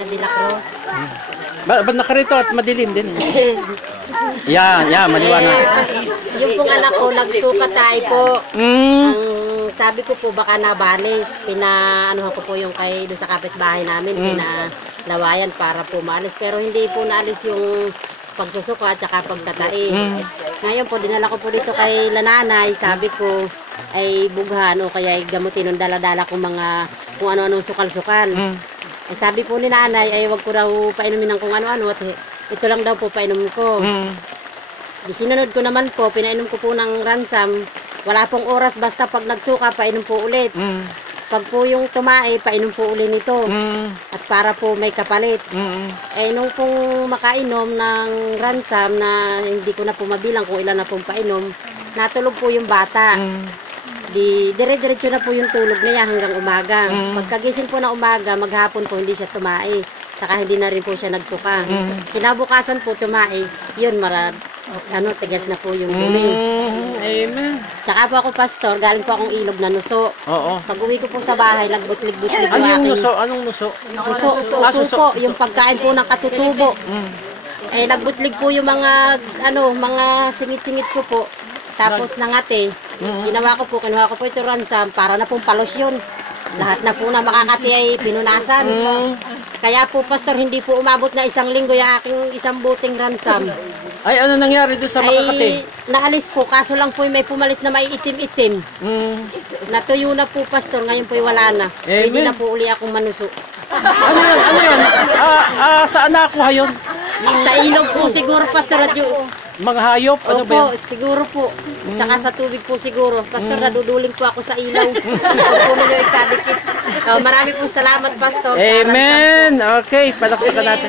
Marina de la Cruz. Ba't nakarito at madilim din? Yan, maliwanag. Yung pong anak ko, nagsuka tayo po. Ang sabi ko po, baka nabalis. Pinaanohan ko po yung kay doon sa kapitbahay namin, pinalawayan para po maalis. Pero hindi po naalis yung pagsusuka at saka pagtatai. Ngayon po, dinala ko po dito kay lananay. Sabi ko, ay bughan o kaya gamutin ng dala-dala kong mga kung ano-anong sukal-sukal. Ay sabi po ni nanay, ay wag ko daw painumin ng kung ano-ano. Ito lang daw po painom ko. Di sinunod ko naman po, pinainom ko po ng ransam. Wala pong oras, basta pag nagsuka, painom po ulit. Pag po yung tumae, painom po ulit nito. At para po may kapalit. Eh nung pong makainom ng ransam na hindi ko na po mabilang kung ilan na pong painom, natulog po yung bata. Dire-diretso na po yung tulog niya hanggang umaga. Pagkagising po na umaga, maghapon po hindi siya tumae. Saka hindi na rin po siya nagsuka. Kinabukasan po tumae, yun tigas na po yung duling. Amen. Tsaka po ako pastor, galing po akong ilog na nuso. Oo. Pag uwi ko po sa bahay, nagbutlig-butlig Ano yung aking nuso? Anong nuso? suso po, yung pagkain po ng katutubo. Eh nagbutlig po yung mga singit-singit ko po. Tapos nangate, kinuha ko po ito ransam para na pong palosyon. Lahat na po na makakati ay pinunasan. Kaya po pastor, hindi po umabot na 1 linggo yung aking isang buting ransam. Ay, ano nangyari doon sa Makakati? Ay, naalis po, kaso lang po may pumalit na may itim-itim. Natuyo na po pastor, ngayon po wala na. Pwede na po uli akong manuso. Ano yun? Saan nakuha yun? Sa ilog po siguro pastor at yung Mga hayop? Ano ba yun? Opo, siguro po. Tsaka sa tubig po siguro. Pastor, naduduling po ako sa ilaw. Po ninyo ikadikit. Marami pong salamat, Pastor. Amen! Okay, palakpakan natin.